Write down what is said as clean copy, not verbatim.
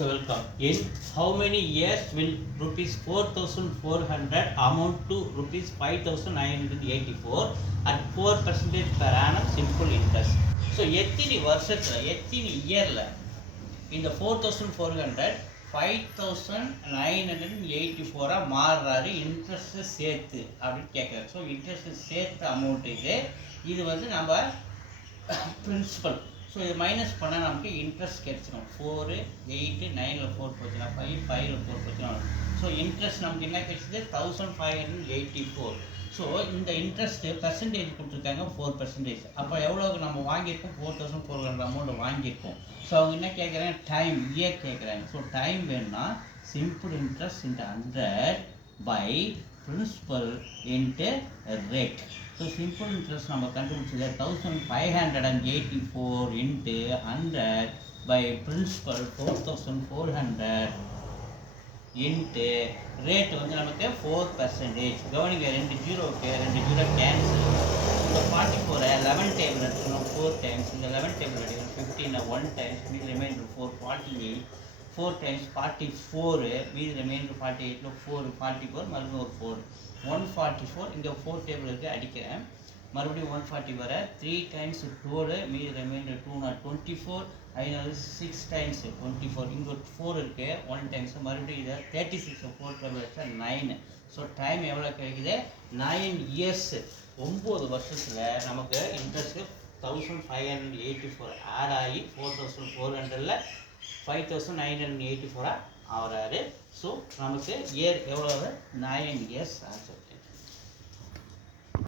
So welcome. In how many years will rupees 4,400 amount to rupees 5,984 at 4% per annum simple interest? So எத்தனை வருஷத்துல எத்தனை இயர்ல இந்த 4,400 5,984 மாறுறாரு இன்ட்ரெஸ்ட் சேர்த்து அப்படின்னு கேட்குறாரு. ஸோ இன்ட்ரெஸ்ட் சேர்த்து அமௌண்ட்டுக்கு இது வந்து நம்ம பிரின்சிபல். ஸோ இது மைனஸ் பண்ணால் நமக்கு இன்ட்ரெஸ்ட் கிடைச்சிடும். 4 8 9ல் 4 போச்சுன்னா 5 5ல் 4 போச்சுன்னா. ஸோ இன்ட்ரெஸ்ட் நமக்கு என்ன கிடைச்சிது 1584. ஸோ இந்த இன்ட்ரெஸ்ட்டு பெர்சன்டேஜ் கொடுத்துருக்காங்க 4%. அப்போ எவ்வளோக்கு நம்ம வாங்கியிருக்கோம் 4,400 அமௌண்ட் வாங்கியிருக்கோம். ஸோ அவங்க என்ன கேட்குறாங்க டைம் இயர் கேட்குறாங்க. ஸோ டைம் வேணும்னா simple interest into 100 by principal into rate. So simple interest நம்ம கண்டுபிடிச்சது 1584 into 100 by principal 4400 into rate வந்து நமக்கு 4%. கவனிங்க 2 ஜீரோக்கு 2 ஜீரோ கேன்சல். இந்த 44 11 டேபிள் எடுத்துக்கணும் 4 டைம்ஸ். இந்த 11 டேபிள் எடுக்கணும் 15 1 டைம்ஸ் மீதி ரிமைண்டர் 4 48 4 டைம்ஸ் 44 மீதி ரிமைண்டர் 48ல் 4 44 மறுபடியும் ஒரு 4 144. இங்கே 4 டேபிளுக்கு அடிக்கிறேன் மறுபடியும் 140 வர 3 டைம்ஸ் 12 மீதி ரிமைண்டர் 2 24 5 6 டைம்ஸ் 24. இங்கே 4 இருக்குது 1 டைம்ஸ் மறுபடியும் இதை 36 4 டேபிள் வச்சா 9. ஸோ டைம் எவ்வளோ கிடைக்குது 9 இயர்ஸ் 9 வருஷத்தில் நமக்கு இன்ட்ரெஸ்ட்டு 1584 ஆட் ஆகி 4400ல் 5984 ஆகிறாரு. ஸோ நமக்கு இயர் எவ்வளோ 9 இயர்ஸ் ஆன்சர்.